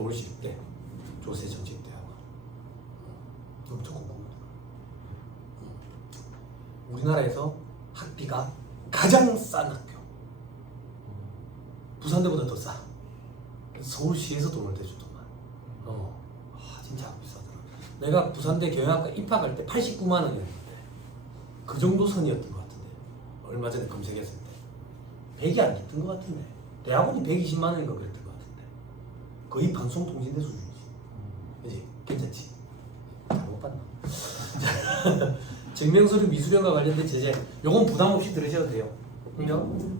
서울시 때 조세 정책 때 아마 엄청 궁금해. 우리나라에서 학비가 가장 싼 학교. 부산대보다 더 싸. 서울시에서 돈을 대주더만. 진짜 비싸더라. 내가 부산대 경영학과 입학할 때 89만 원이었는데 그 정도 선이었던 것 같은데 얼마 전에 검색했을 때 100이 안 됐던 것 같은데 대학원이 120만 원인가 그랬던 것 같은데 거의 방송통신대 수준이지. 그지? 괜찮지? 잘못 봤나? 증명서류 미수령과 관련된 제재 요건 부담 없이 들으셔도 돼요.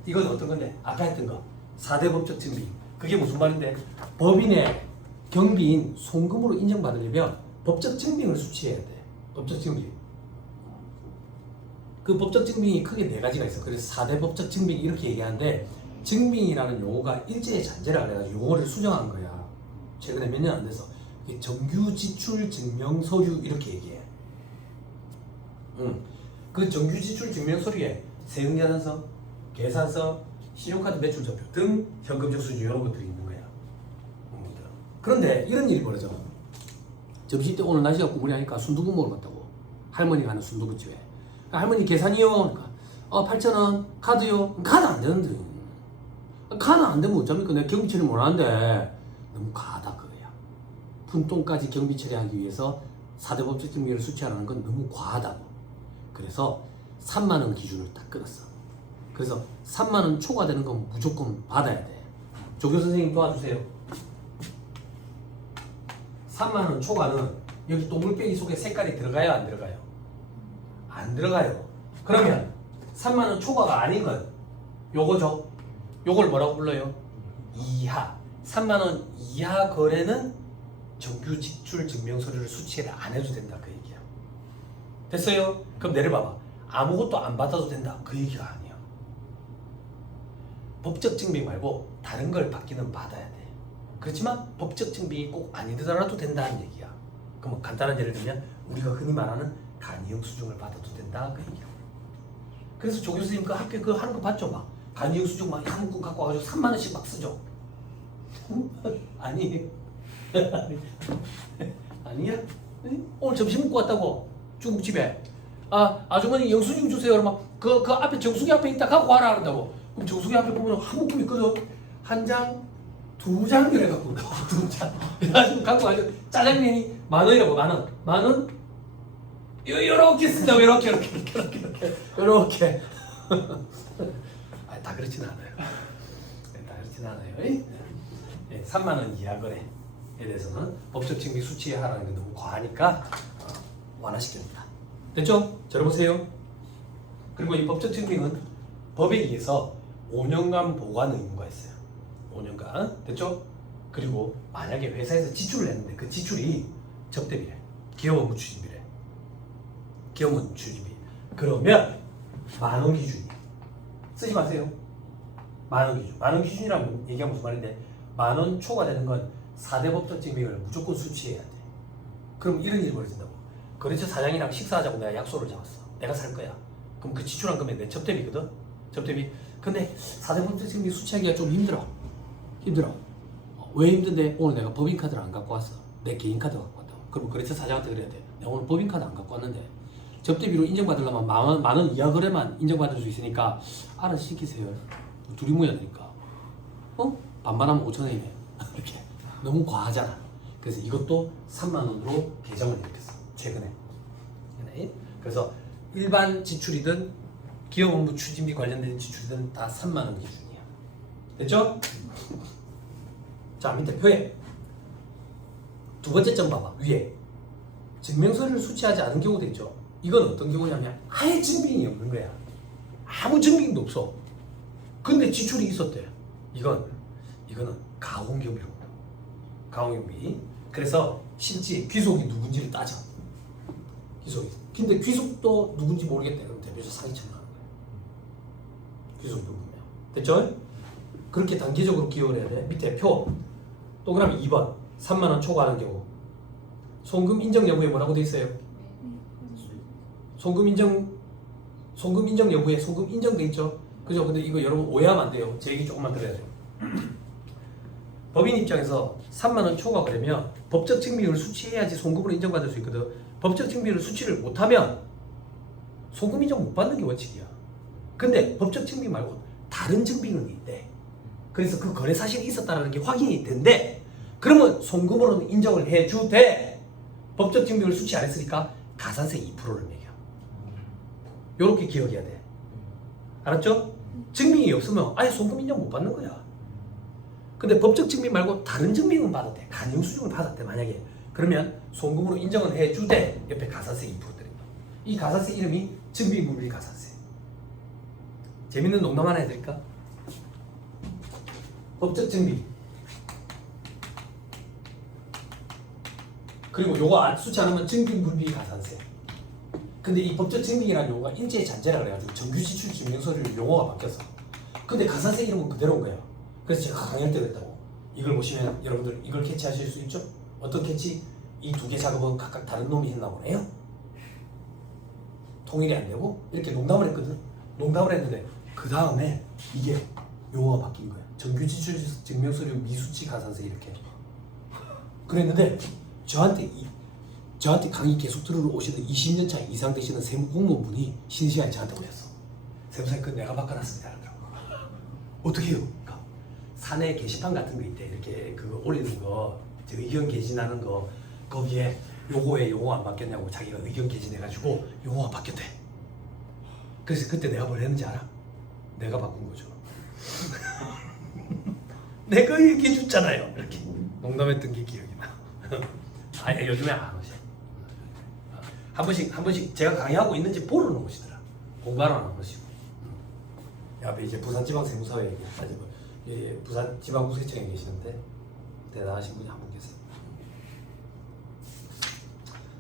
이건 어떤 건데? 아까 했던 거 4대 법적 증빙. 그게 무슨 말인데? 법인의 경비인 송금으로 인정받으려면 법적 증빙을 수취해야 돼. 법적 증빙. 그 법적 증빙이 크게 네 가지가 있어. 그래서 4대 법적 증빙 이렇게 얘기하는데 증빙이라는 용어가 일제의 잔재라 그래가지고 용어를 수정한 거야. 최근에 몇 년 안 돼서. 정규 지출 증명 서류 이렇게 얘기해. 그 정규 지출 증명 서류에 세금계산서, 계산서, 신용카드 매출처표 등 현금적 수준 이런 것들이 있는 거야. 그런데 이런 일이 벌어져. 점심 때 오늘 날씨가 꾸물하니까 순두부 먹으러 갔다고. 할머니가 하는 순두부집에. 할머니 계산이요. 그러니까 8,000원 카드요. 카드 안 되는데. 카드 안 되면 어쩌니까 내가 경비 처리 못 하는데 너무 과하다 그거야. 푼돈까지 경비 처리하기 위해서 4대 법적 증빙을 수취하라는 건 너무 과하다고. 그래서 3만 원 기준을 딱 끊었어. 그래서 3만 원 초과되는 건 무조건 받아야 돼. 조교 선생님 도와주세요. 3만 원 초과는 여기 동글빼기 속에 색깔이 들어가요, 안 들어가요? 안 들어가요. 그러면 3만 원 초과가 아닌 건 요거죠. 요걸 뭐라고 불러요? 이하. 3만 원 이하 거래는 정규 지출 증명서류를 수취를 안 해도 된다 그 얘기야. 됐어요? 그럼 내려봐봐. 아무것도 안 받아도 된다 그 얘기가 아니야. 법적 증빙 말고 다른 걸 받기는 받아야 돼. 그렇지만 법적 증빙이 꼭 아니더라도 된다는 얘기야. 그럼 간단한 예를 들면 우리가 흔히 말하는 간이형 수증을 받아도 된다 그 얘기야. 그래서 조 교수님 그 학교 그 하는 거 봤죠? 막 간이형 수증 막 한 묶음 갖고 와가지고 3만 원씩 막 쓰죠. 아니 아니야? 오늘 점심 먹고 왔다고 중국집에. 아주머니 영수증 주세요. 그러면 그 앞에 정수기 앞에 있다 갖고 와라 그런다고. 그럼 정수기 앞에 보면 한 묶음 있거든. 한 장, 두 장 그래 갖고 두 장. 그래가지고 갖고 와가지고 짜장면이 10,000원이라고 10,000원. 10,000원? 요렇게 쓴다고 요렇게. 다 그렇진 않아요. 다 그렇진 않아요. 3만 원 이하 거래에 대해서는 법적 증빙 수취하라는 게 너무 과하니까 완화시킵니다. 됐죠? 들어보세요. 그리고 이 법적 증빙은 법에 의해서 5년간 보관 의무가 있어요. 5년간. 됐죠? 그리고 만약에 회사에서 지출을 했는데 그 지출이 접대비래. 기업업무 추진비래. 기업업무 추진비. 그러면 만원 기준이에요. 쓰지 마세요. 만원 기준. 만원 기준이라고 얘기하면 무슨 말인데 만원 초과되는 건 4대 법적 증빙을 무조건 수취해야 돼. 그럼 이런 일이 벌어진다고. 거래처 사장이랑 식사하자고 내가 약속을 잡았어. 내가 살 거야. 그럼 그 지출한 금액 내 접대비거든. 접대비. 근데 4대 법적 증빙 수취하기가 좀 힘들어. 왜 힘든데? 오늘 내가 법인카드를 안 갖고 왔어. 내 개인카드 갖고 왔다고. 그럼 거래처 사장한테 그래야 돼. 내가 오늘 법인카드 안 갖고 왔는데 접대비로 인정받으려면 만 원 이하 거래만 인정받을 수 있으니까 알아서 시키세요. 둘이 모여야 되니까. 반반하면 5,000원이네. 이렇게. 너무 과하잖아. 그래서 이것도 3만 원으로 개정을 했어. 최근에. 그래서 일반 지출이든 기업 업무 추진비 관련된 지출이든 다 3만 원 기준이야. 됐죠? 자, 밑에 표에 두 번째 점 봐봐. 위에 증명서류를 수취하지 않은 경우도 있죠. 이건 어떤 경우냐면 아예 증빙이 없는 거야. 아무 증빙도 없어. 근데 지출이 있었대. 이거는 가공경비로. 가공경비. 그래서 실제 귀속이 누군지를 따져. 귀속이. 근데 귀속도 누군지 모르겠대. 그럼 대표자 상위 처리하는 거야. 귀속 누구냐. 됐죠? 그렇게 단계적으로 기억을 해야 돼. 밑에 표. 동그라미 2번. 3만 원 초과하는 경우. 송금 인정 여부에 뭐라고 돼 있어요? 송금 인정 여부에 송금 인정돼 있죠? 그죠? 근데 이거 여러분 오해하면 안 돼요. 제 얘기 조금만 들어야 돼요. 법인 입장에서 3만 원 초과되면 법적 증빙을 수취해야지 송금으로 인정받을 수 있거든. 법적 증빙을 수취를 못하면 송금 인정 못 받는 게 원칙이야. 근데 법적 증빙 말고 다른 증빙은 있대. 그래서 그 거래 사실이 있었다는 게 확인이 된대. 그러면 송금으로는 인정을 해주되 법적 증빙을 수취 안 했으니까 가산세 2%를 매겨. 요렇게 기억해야 돼. 알았죠? 증빙이 없으면 아예 송금 인정 못 받는 거야. 근데 법적 증빙 말고 다른 증빙은 받아도 돼. 간영수증을 받았대 만약에. 그러면 송금으로 인정은 해주되 옆에 가산세 2% 드립니다. 이 가산세 이름이 증빙분리 가산세. 재밌는 농담 하나 해드릴까? 법적 증빙 그리고 요거 수치 안 하면 증빙분리 가산세. 근데 이 법적 증빙이라는 용어가 인재 잔재라 그래가지고 정규 지출 증명서류 용어가 바뀌었어. 근데 가산세 이름은 그대로인 거야. 그래서 제가 강의할 때 그랬다고. 이걸 보시면 여러분들 이걸 캐치하실 수 있죠? 어떤 캐치? 이 두 개 작업은 각각 다른 놈이 했나 보네요. 통일이 안 되고 이렇게 농담을 했거든. 농담을 했는데 그 다음에 이게 용어가 바뀐 거야. 정규 지출 증명서류 미수치 가산세 이렇게. 그랬는데 저한테 강의 계속 들으러 오시던 20년 차 이상 되시는 세무공무원분이 쉬는 시간에 저한테 오셨어. 세무사님 그 내가 바꿔놨습니다. 어떻게 해요? 그러니까 사내 게시판 같은 거 있대. 이렇게 그거 올리는 거, 의견 개진하는 거 거기에 요거에 용어 안 바뀌었냐고 자기가 의견 개진해가지고 용어가 바뀌었대. 그래서 그때 내가 뭘 했는지 알아? 내가 바꾼 거죠. 내가 얘기해 줬잖아요. 이렇게 농담했던 게 기억이 나. 아니 요즘에 안 오셔. 한 번씩 제가 강의하고 있는지 보러는 오시더라. 공부하러 안 오시고. 앞에 이제 부산지방세무서에 부산지방구세청에 계시는데 대단하신 분이 한 분 계세요.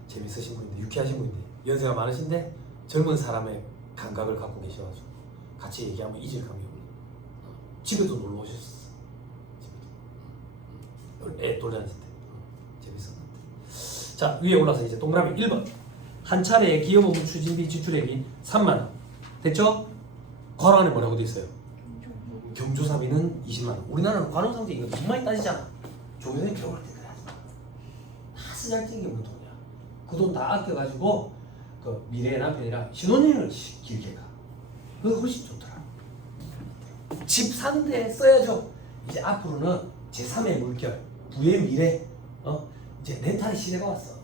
재밌으신 분인데 유쾌하신 분인데 연세가 많으신데 젊은 사람의 감각을 갖고 계셔가지고 같이 얘기하면 잊을 감이 없는. 집에도 놀러 오셨어. 돌잔치 때 재밌었는데. 자 위에 올라서 이제 동그라미 1번 한 차례에 기업 업무 추진비 지출액이 3만 원 됐죠? 괄호 안에 뭐라고 돼 있어요? 경조사비는 20만 원. 우리나라는 관원상제 이거 너무 많이 따지잖아. 조경에 들어갈 때 그래야지. 다 쓰잘데기 없는 돈이야. 그 돈 다 아껴가지고 그 미래의 남편이랑 신혼여행을 길게 가. 그거 훨씬 좋더라. 집 사는데 써야죠. 이제 앞으로는 제3의 물결, 부의 미래, 이제 렌탈의 시대가 왔어.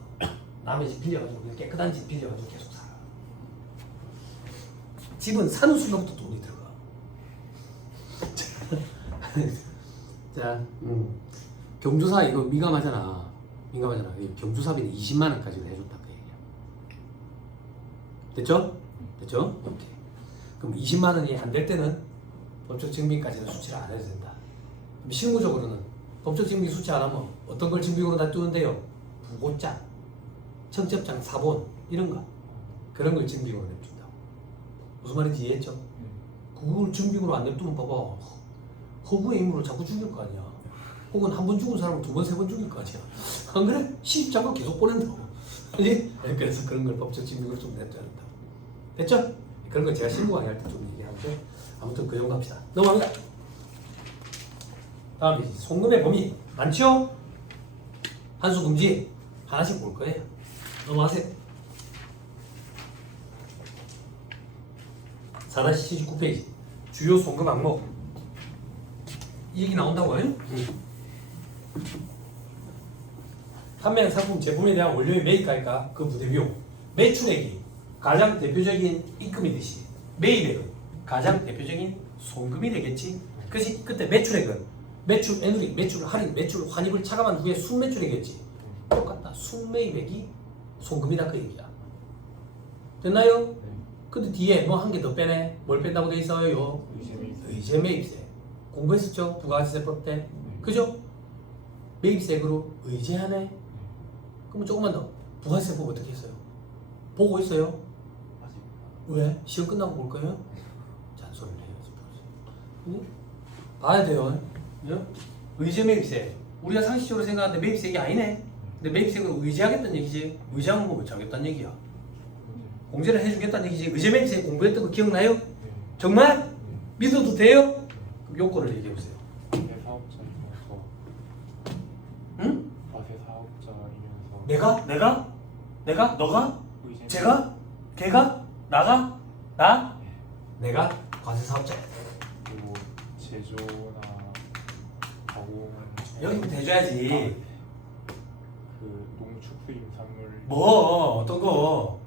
남의 집 빌려가지고 깨끗한 집 빌려가지고 계속 살아. 집은 사는 순간부터 돈이 들어가. 자, 경조사 이거 민감하잖아. 경조사비는 20만 원까지도 해줬다 그 얘기야. 됐죠? 됐죠? 오케이. 그럼 20만 원이 안 될 때는 법적 증빙까지는 수치를 안 해도 된다. 그럼 실무적으로는 법적 증빙 수치 안 하면 어떤 걸 증빙으로 다 뜨는데요? 부고장, 청첩장, 사본 이런 거 그런 걸 증빙으로 냅준다. 무슨 말인지 이해했죠? 그걸 증빙으로 안 냅두면 봐봐. 허구의 임무를 자꾸 죽일 거 아니야. 혹은 한 번 죽은 사람을 두 번, 세 번 죽일 거 아니야. 안 그래? 시집장관 계속 보낸다고. 아니? 그래서 그런 걸 법적 증빙으로 좀 냅둬야 된다. 됐죠? 그런 걸 제가 실무 강의할 때 좀 얘기하는데 아무튼 그 정도 합시다. 넘어갑니다. 다음 이제 송금의 범위 많죠? 한수 금지 하나씩 볼 거예요. 넘어가세요. 4-79페이지 주요 송금 항목 이 얘기 나온다고요? 판매한 상품 제품에 대한 원료의 매입가액과 그 부대 비용 매출액이 가장 대표적인 입금이듯이 매입액은 가장 대표적인 송금이 되겠지. 그치? 그때 매출액은 매출 애누리, 매출 할인, 매출 환입을 차감한 후에 순매출액이었지. 똑같다. 순매입액이 송금이다 그 얘기야. 됐나요? 근데 뒤에 뭐 한 개 더 빼네. 뭘 뺀다고 돼 있어요? 의제 매입세. 공부했었죠? 부가가치세법 때. 그죠? 매입세액으로 의제하네. 그럼 조금만 더. 부가가치세법 어떻게 했어요? 보고 있어요? 왜? 시험 끝나고 볼 거예요? 잔소리를 해야지. 응? 봐야 돼요. 의제 매입세. 우리가 상식적으로 생각하는데 매입세액이 아니네. 근데 매입세액으로 의제하겠다는 얘기지. 의제하는 거 못 하겠다는 얘기야. 공제를 해주겠다는 얘기지. 의제 매입세 공부했던 거 기억나요? 정말? 믿어도 돼요? 그럼 요거를 얘기해보세요. 사업자이면서 내가 너가 의제 제가 걔가 나가 나 내가 과세 사업자야. 그리고 제조나 가공 여기부터 해줘야지. 그 농축수 임산물 뭐 어떤 거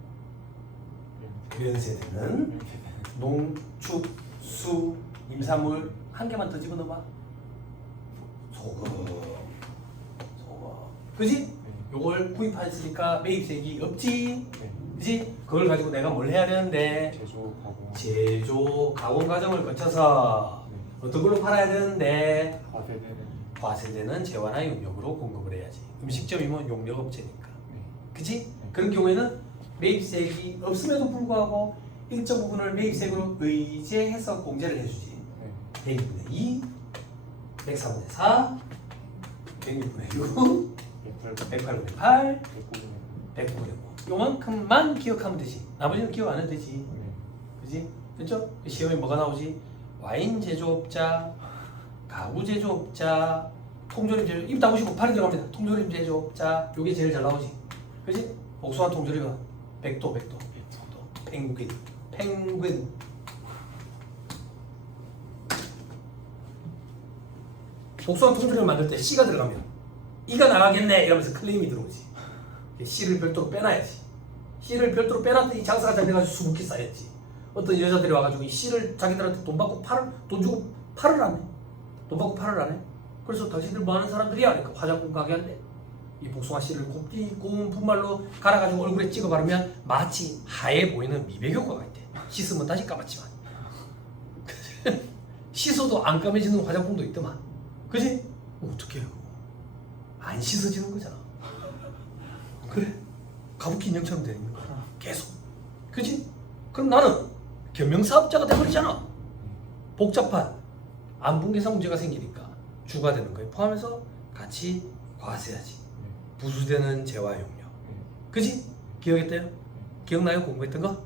연세 연세대는 농축 수 임산물 한 개만 더 집어넣어봐. 소금 그지? 요걸 구입했으니까 매입세액이 없지. 네. 그지? 그걸 가지고 내가 뭘 해야 되는데 제조 가공 과정을 거쳐서 네. 어떤 걸로 팔아야 되는데 과세되는 과세되는 재화나 용역으로 공급을 해야지. 음식점이면 용역업체니까. 네. 그지? 네. 그런 경우에는 매입세액이 없음에도 불구하고 일정 부분을 매입세액으로 의제해서 공제를 해주지. 네. 102분의 2, 104분의 4, 106분의 6, 108분의 8, 109분의 5. 요만큼만 기억하면 되지. 나머지는 기억 안 해도 되지. 네. 그지? 됐죠? 시험에 뭐가 나오지? 와인 제조업자, 가구 제조업자, 통조림 제조, 입 다무시고 팔이 들어갑니다. 통조림 제조업자, 요게 제일 잘 나오지. 그지? 복숭아 통조림은 백도, 펭귄. 복숭아 통조림을 만들 때 씨가 들어가면 이가 나가겠네 이러면서 클레임이 들어오지. 씨를 별도로 빼놔야지. 씨를 별도로 빼놨더니 장사가 잘 돼가지고 수북히 쌓였지. 어떤 여자들이 와가지고 이 씨를 자기들한테 돈 주고 팔을 안 해. 돈 받고 팔을 안 해. 그래서 당신들 뭐 하는 사람들이야? 그러니까 화장품 가게 한대. 이 복숭아 씨를 곱디 고운 분말로 갈아가지고 얼굴에 찍어 바르면 마치 하얘 보이는 미백 효과가 있대. 씻으면 다시 까맣지만. 씻어도 안 까매지는 화장품도 있더만. 그지? 어떻게 해요? 안 씻어지는 거잖아. 그래. 가부키 인형처럼 되는 거야. 계속. 그지? 그럼 나는 겸용사업자가 돼버리잖아. 복잡한 안분계상 문제가 생기니까 주가 되는 거에 포함해서 같이 과세하지. 부수되는 재화용료. 그지? 기억했대요? 기억나요? 공부했던 거?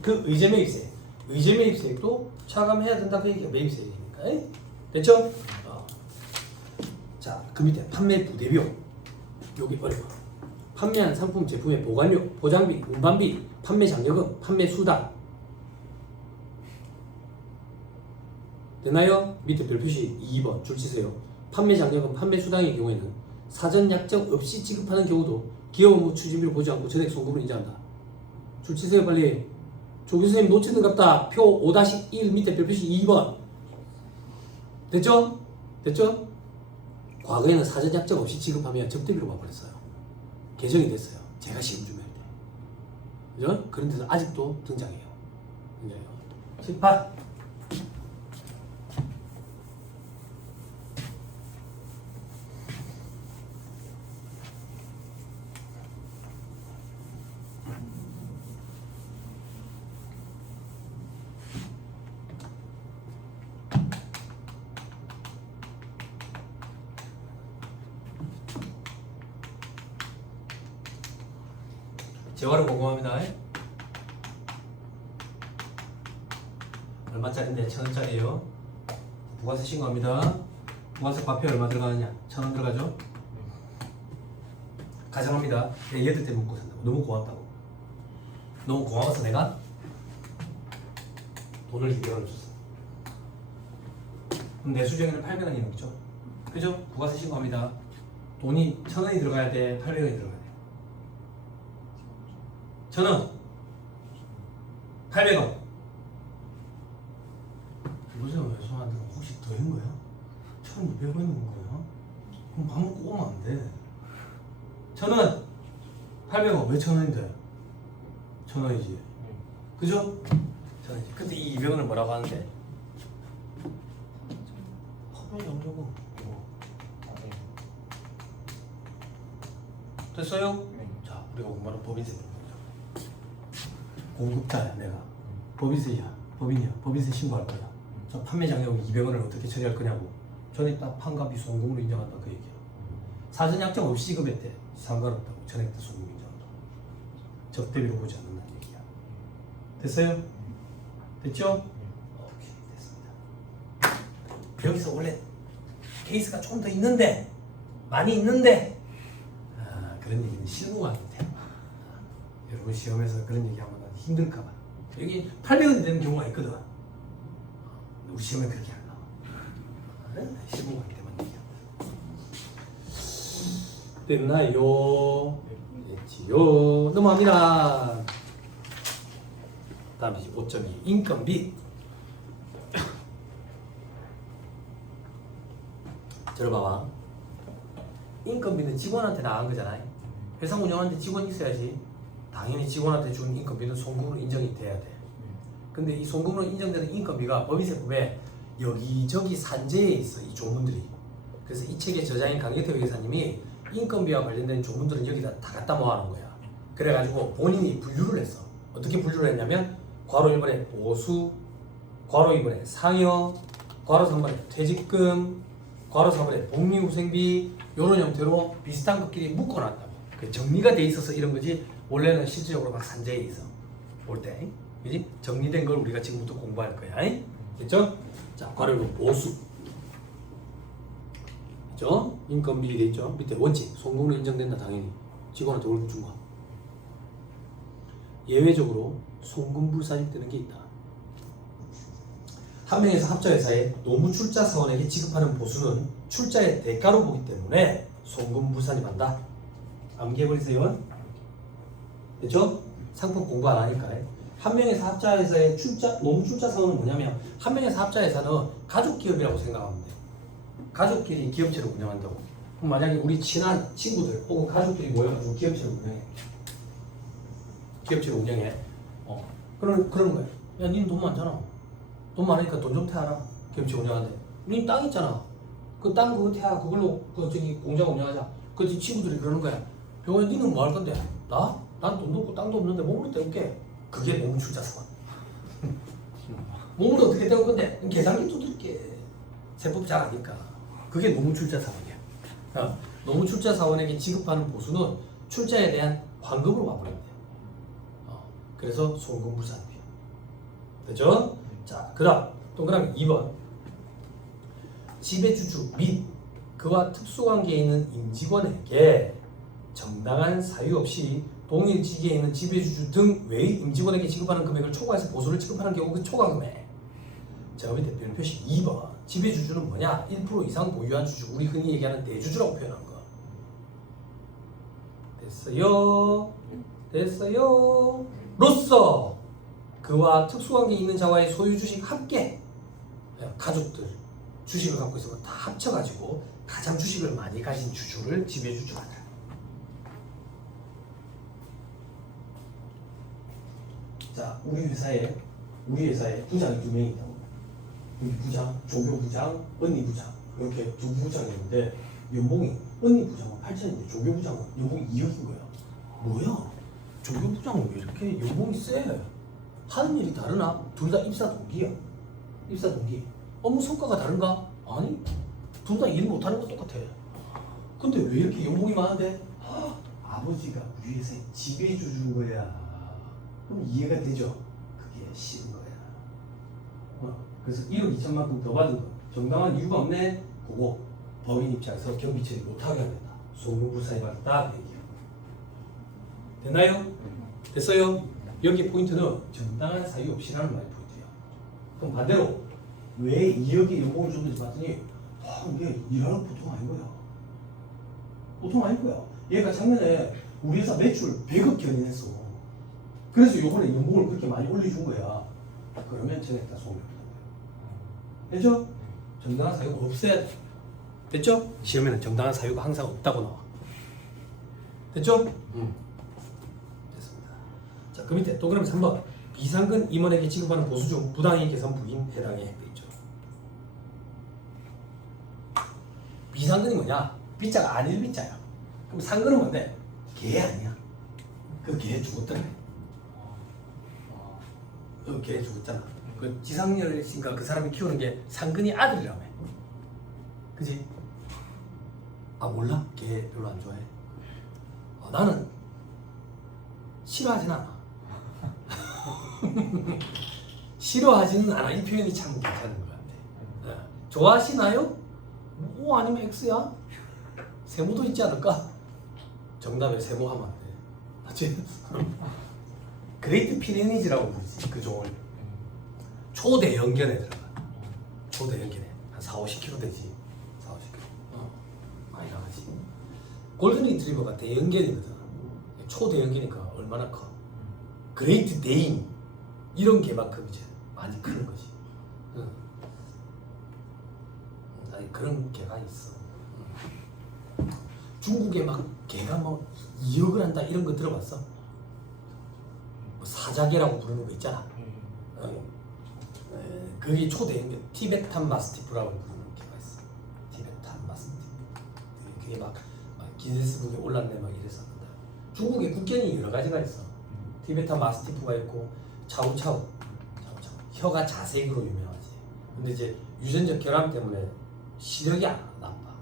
그 의제매입세. 의제매입세액도 차감해야 된다 그 얘기야. 매입세액이니까. 에이? 됐죠? 자, 그 밑에 판매 부대비용. 여기 어려워. 판매한 상품 제품의 보관료, 포장비, 운반비, 판매 장려금, 판매 수당. 되나요? 밑에 별표시 2번 줄 치세요. 판매 장려금, 판매 수당의 경우에는 사전 약정 없이 지급하는 경우도 기업 업무 추진비를 보지 않고 전액 송금을 인정한다. 줄 치세요 빨리. 조 교수님 놓치는 갑다. 표 5-1 밑에 별표시 2번. 됐죠? 됐죠? 과거에는 사전 약정 없이 지급하면 적대비로 봐버렸어요. 개정이 됐어요. 제가 시험 준비할 때. 그죠? 그런 데서 아직도 등장해요. 등장해요. 18. 재화를 공부합니다. 얼마짜리인데? 1,000원짜리예요. 부가세 신고합니다. 부가세 과표 얼마 들어가느냐? 1,000원 들어가죠? 가정합니다. 내가 얘들 때문에 먹고 산다고. 너무 고맙다고. 너무 고마워서 내가 돈을 200원을 줬어. 그럼 내 수중에는 800원이 넘죠? 그죠? 부가세 신고합니다. 돈이 1,000원이 들어가야 돼? 800원이 들어가야 돼? 1,000원 800원. 보세요. 죄송한데 혹시 더인 거야? 1,200원 있는 거야? 그럼 밥 먹고 오면 안 돼. 1,000원 800원 왜 1,000원인데? 1,000원이지. 그죠? 1,000원이지. 근데 이 200원을 뭐라고 하는데? 화면이 없냐고. 됐어요? 네. 자, 우리가 공부하는 법인세. 공급자야 내가. 법인세야. 법인이야. 법인세 신고할 거야. 저 판매 장려금 200원을 어떻게 처리할 거냐고. 전액 다 판가비 송금으로 인정한다 그 얘기야. 사전 약정 없이 지급했대. 상관없다고. 전액 다 송금 인정한다. 적대비로 보지 않는다는 얘기야. 됐어요? 됐죠? 오케이 됐습니다. 여기서 원래 케이스가 좀 더 있는데 많이 있는데 그런 얘기는 실무하는데 여러분 시험에서 그런 얘기하면 힘들까봐 여기 800원이 되는 경우가 있거든. 우리 시험에 그렇게 안 나와. 실무하기 때문에 됐나요? 됐지요. 넘어갑니다. 다음 5.2 인건비. 들어봐봐. 인건비는 직원한테 나간 거잖아요. 회사 운영하는데 직원이 있어야지. 당연히 직원한테 준 인건비는 송금으로 인정이 돼야 돼. 근데 이 송금으로 인정되는 인건비가 법인세법에 여기저기 산재해 있어, 이 조문들이. 그래서 이 책의 저자인 강경태 회계사님이 인건비와 관련된 조문들은 여기다 다 갖다 모아놓은 거야. 그래가지고 본인이 분류를 했어. 어떻게 분류를 했냐면 괄호 1번에 보수, 괄호 2번에 상여, 괄호 3번에 퇴직금, 괄호 4번에 복리후생비 이런 형태로 비슷한 것끼리 묶어놨다고. 그 정리가 돼 있어서 이런 거지 원래는 실질적으로 막 산재해 있어. 볼 때. 그지? 정리된 걸 우리가 지금부터 공부할 거야. 됐죠? 자, 괄호 1번 보수. 됐죠? 인건비 돼 있죠? 밑에 원칙. 송금으로 인정된다 당연히. 직원한테 월급 준 거. 예외적으로 송금 불사입되는 게 있다. 한 명에서 합자회사에 노무출자 사원에게 지급하는 보수는 출자의 대가로 보기 때문에 송금 불산입한다. 암기해버리세요. 됐죠? 상품 공부 안 하니까. 한 명에서 합자회사의 노무출자 사원은 뭐냐면 한 명에서 합자회사는 가족기업이라고 생각하면 돼. 가족끼리 기업체를 운영한다고. 그럼 만약에 우리 친한 친구들 혹은 가족들이 모여가지고 기업체를 운영해. 기업체를 운영해. 그러는 거야. 야, 니는 돈 많잖아. 돈 많으니까 돈 좀 태워라. 기업체 운영하는데. 니 땅 있잖아. 그 땅 그거 태워. 그걸로 공장 운영하자. 그 친구들이 그러는 거야. 병원에 니는 뭐 할 건데? 나? 난 돈도 없고 땅도 없는데 몸으로 때울게. 그게 노무출자 사원. 몸으로 어떻게 때울 건데? 계산기 두드릴게. 세법 잘 아니까. 그게 노무출자 사원이야. 노무출자 사원에게 지급하는 보수는 출자에 대한 환급으로 와버린대. 그래서 송금불산비야. 됐죠? 자, 그 다음 동그라미 2번 지배주주 및 그와 특수관계에 있는 임직원에게 정당한 사유 없이 동일 직위에 있는 지배주주 등 외의 임직원에게 지급하는 금액을 초과해서 보수를 지급하는 경우 그 초과금액. 자, 밑에 별표시 2번 지배주주는 뭐냐? 1% 이상 보유한 주주, 우리 흔히 얘기하는 대주주라고 표현한 거. 됐어요? 됐어요? 로서 그와 특수관계 있는 자와의 소유주식 합계, 가족들 주식을 갖고 있으면 다 합쳐가지고 가장 주식을 많이 가진 주주를 지배주주하다. 자, 우리 회사에 부장이 2명이 있다고. 우리 부장, 조교 부장, 언니 부장 이렇게 두 부장이 있는데 연봉이 언니 부장은 8천인데 조교 부장은 연봉이 2억인 거야. 뭐야? 조교 부장은 왜 이렇게 연봉이 세? 하는 일이 다르나? 둘 다 입사 동기야. 입사 동기. 업무 성과가 다른가? 아니. 둘 다 일 못하는 건 똑같아. 근데 왜 이렇게 연봉이 많은데? 아버지가 우리 회사에 지배주주인 거야. 그럼 이해가 되죠? 그게 싫은 거야. 그래서 1억 2천만큼 더 받은 거. 정당한 이유가 없네? 그거 법인 입장에서 경비 처리 못하게 합니다. 송금불사에 받았다. 그 얘기야. 됐나요? 됐어요? 여기 포인트는 정당한 사유 없이라는 말이 포인트예요. 그럼 반대로 왜 2억의 연봉을 줬는지 봤더니 이게 일하는 보통 아닌 거야. 보통 아닌 거야. 얘가 작년에 우리 회사 매출 100억 견인했어. 그래서 요번에 연봉을 그렇게 많이 올려준 거야. 그러면 전액 다 소금이 없는 거야. 됐죠? 정당한 사유가 없어야 돼. 됐죠? 시험에는 정당한 사유가 항상 없다고 나와. 됐죠? 자, 그 밑에 동그라미 3번 비상근 임원에게 지급하는 보수 중 부당이익 계산 부인 해당에 돼 있죠. 비상근이 뭐냐? 빗자가 아닐 빗자야. 그럼 상근은 뭔데? 개 아니야. 그 개 죽었더래. 그 개 죽었잖아. 그 지상렬인가 그 사람이 키우는 게 상근이 아들이라며. 그지? 아 몰라? 개 별로 안 좋아해. 나는 싫어하진 않아. 싫어하지는 않아. 이 표현이 참 괜찮은 것 같아. 좋아하시나요? O 아니면 X야? 세모도 있지 않을까? 정답에 세모하면 안 돼. 맞지? 그레이트 피레니즈라고 부르지 그 종을. 초대형견에 들어가. 초대형견에 한 4-50kg 되지. 4-50kg. 많이 나가지. 골든 리트리버가 대형견이거든. 초대형견이니까 얼마나 커. 그레이트 데인 이런 개만큼 이제 많이 크는 거지. 아니 그런 개가 있어. 중국에 막 개가 뭐 2억을 한다 이런 거 들어봤어? 뭐 사자개라고 부르는 거 있잖아. 그게 초대형견 티베탄 마스티프라고 부르는 개가 있어. 티베탄 마스티프. 그게 막 기네스북에 올랐네 막 이랬었는데. 중국에 국견이 여러 가지가 있어. 티베탄 마스티프가 있고 차우차우. 혀가 자색으로 유명하지. 근데 이제 유전적 결함 때문에 시력이 안 나빠.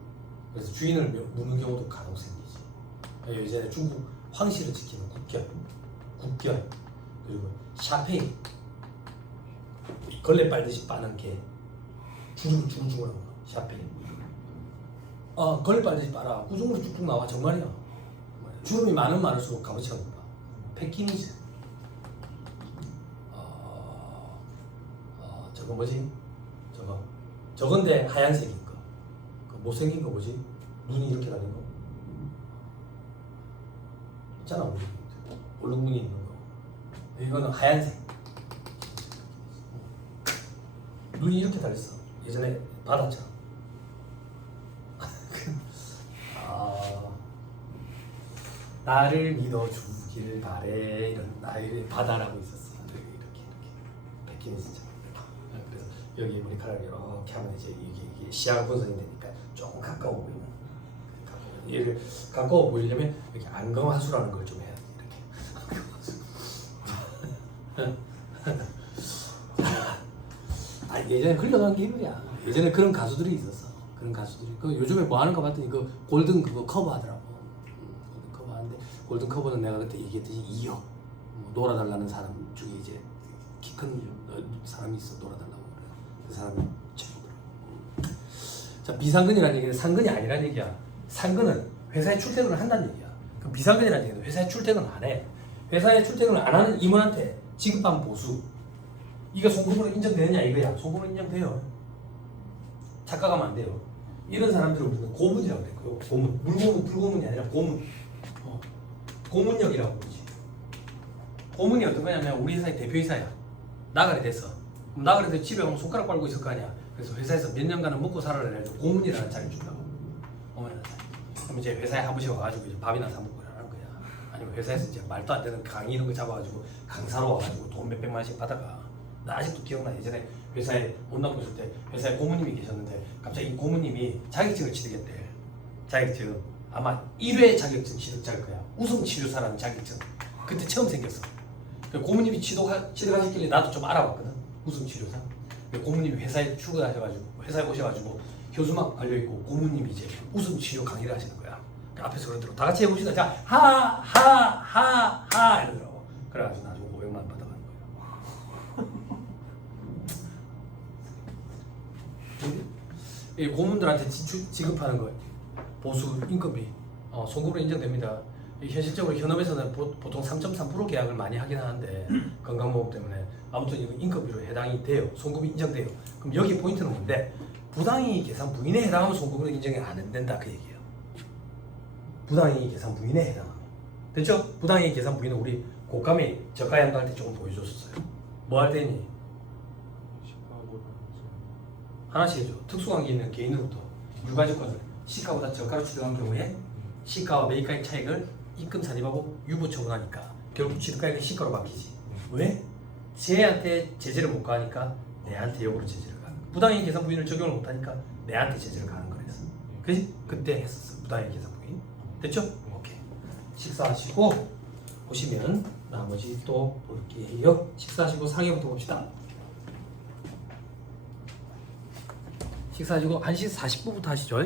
그래서 주인을 무는 경우도 간혹 생기지. 예전에 중국 황실을 지키는 국견 그리고 샤페인 걸레 빨듯이 빠는 개 주르륵주르륵 샤페인. 걸레 빨듯이 빨아 구중으로 쭉쭉 나와. 정말이야. 주름이 많을수록 값어치가 높아. 패키니즈. 저거 뭐지? 저건데 하얀색인 거. 그 못생긴 거 뭐지? 눈이 이렇게 다닌 거. 있잖아 우리 얼룩무늬 있는 거. 이거는 하얀색. 눈이 이렇게 달렸어. 예전에 바다처럼. 나를 믿어주길 바래 이런 나의 바다라고 있었어. 이렇게 패키니즈. 그래서 여기 머리카락을 이렇게 하면 이제 이게 시야가 분산이 되니까 조금 가까워 보이는. 얘를 가까워 보이려면 이렇게 안검하수라는 걸 좀 해야 돼. 이렇게. 예전에 흘러간 게 이거야. 예전에 그런 가수들이 있었어. 그런 가수들이. 그 요즘에 뭐 하는 거 봤더니 그 골든 그거 커버 하더라고. 골든 커버 하는데 골든 커버는 내가 그때 얘기했듯이 2억. 놀아달라는 사람 중에 이제 키 큰 사람이 있어. 놀아달라고 그래. 그 사람이 최고더라고. 자, 비상근이라는 얘기는 상근이 아니라는 얘기야. 상근은 회사에 출퇴근을 한다는 얘기야. 그 비상근이라는 얘기는 회사에 출퇴근을 안 해. 회사에 출퇴근을 안 하는 임원한테 지급한 보수. 이게 송금으로 인정되느냐 이거야. 송금으로 인정돼요. 착각하면 안 돼요. 이런 사람들을 우리는 고문이라고 그래요. 고문. 물고문, 불고문이 아니라 고문. 고문력이라고 그러지. 고문이 어떤 거냐면 우리 회사의 대표이사야. 나가래 됐어. 그럼 나가래 돼서 집에 오면 손가락 빨고 있을 거 아니야. 그래서 회사에서 몇 년간은 먹고 살아라 해서 고문이라는 자리를 준다고. 어머니는. 그럼 이제 회사에 한 번씩 와가지고 이제 밥이나 사 먹고 이러는 거야. 아니면 회사에서 이제 말도 안 되는 강의 이런 거 잡아가지고 강사로 와가지고 돈 몇백만 원씩 받아가. 나 아직도 기억나. 예전에 회사에 온다고 있을 때 회사에 고모님이 계셨는데 갑자기 이 고모님이 자격증을 취득했대. 자격증 아마 1회 자격증 취득자일 거야. 우성치료사라는 자격증. 그때 처음 생겼어. 고모님이 취득하셨길래 나도 좀 알아봤거든. 우성치료사. 고모님이 회사에 출근하셔가지고 회사에 오셔가지고 교수막 걸려있고 고모님이 이제 우성치료 강의를 하시는 거야. 앞에서 그러더라고. 다 같이 해보시다. 자, 하하하하 이러더라고. 그래가지고 나중에 500만 원 받아가는 거야. 이 고문들한테 지급하는 거 보수 인건비 송금으로 인정됩니다. 현실적으로 현업에서는 보통 3.3% 계약을 많이 하긴 하는데 건강보험 때문에 아무튼 이거 인건비로 해당이 돼요. 송금이 인정돼요. 그럼 여기 포인트는 뭔데? 부당이익 계산 부인에 해당하면 송금으로 인정이 안 된다 그 얘기예요. 부당이익 계산 부인에 해당하면 됐죠? 부당이익 계산 부인은 우리 고감에 저가 양도할 때 조금 보여줬었어요. 뭐 할 때니? 하나씩 해줘. 특수관계 있는 개인으로부터 유가증권을 시가보다 저가로 취득한 경우에 시가와 매입가의 차익을 입금 산입하고 유보 처분하니까 결국 취득가액은 시가로 바뀌지. 왜? 쟤한테 제재를 못 가니까 내한테 역으로 제재를 가는 거야. 부당이익 계산 부인을 적용을 못하니까 내한테 제재를 가는 거랬어. 그지? 그때 했었어. 부당이익 계산 부인. 됐죠? 오케이. 식사하시고 보시면 나머지 또 볼게요. 식사하시고 상해부터 봅시다. 식사하시고 1시 40분부터 하시죠.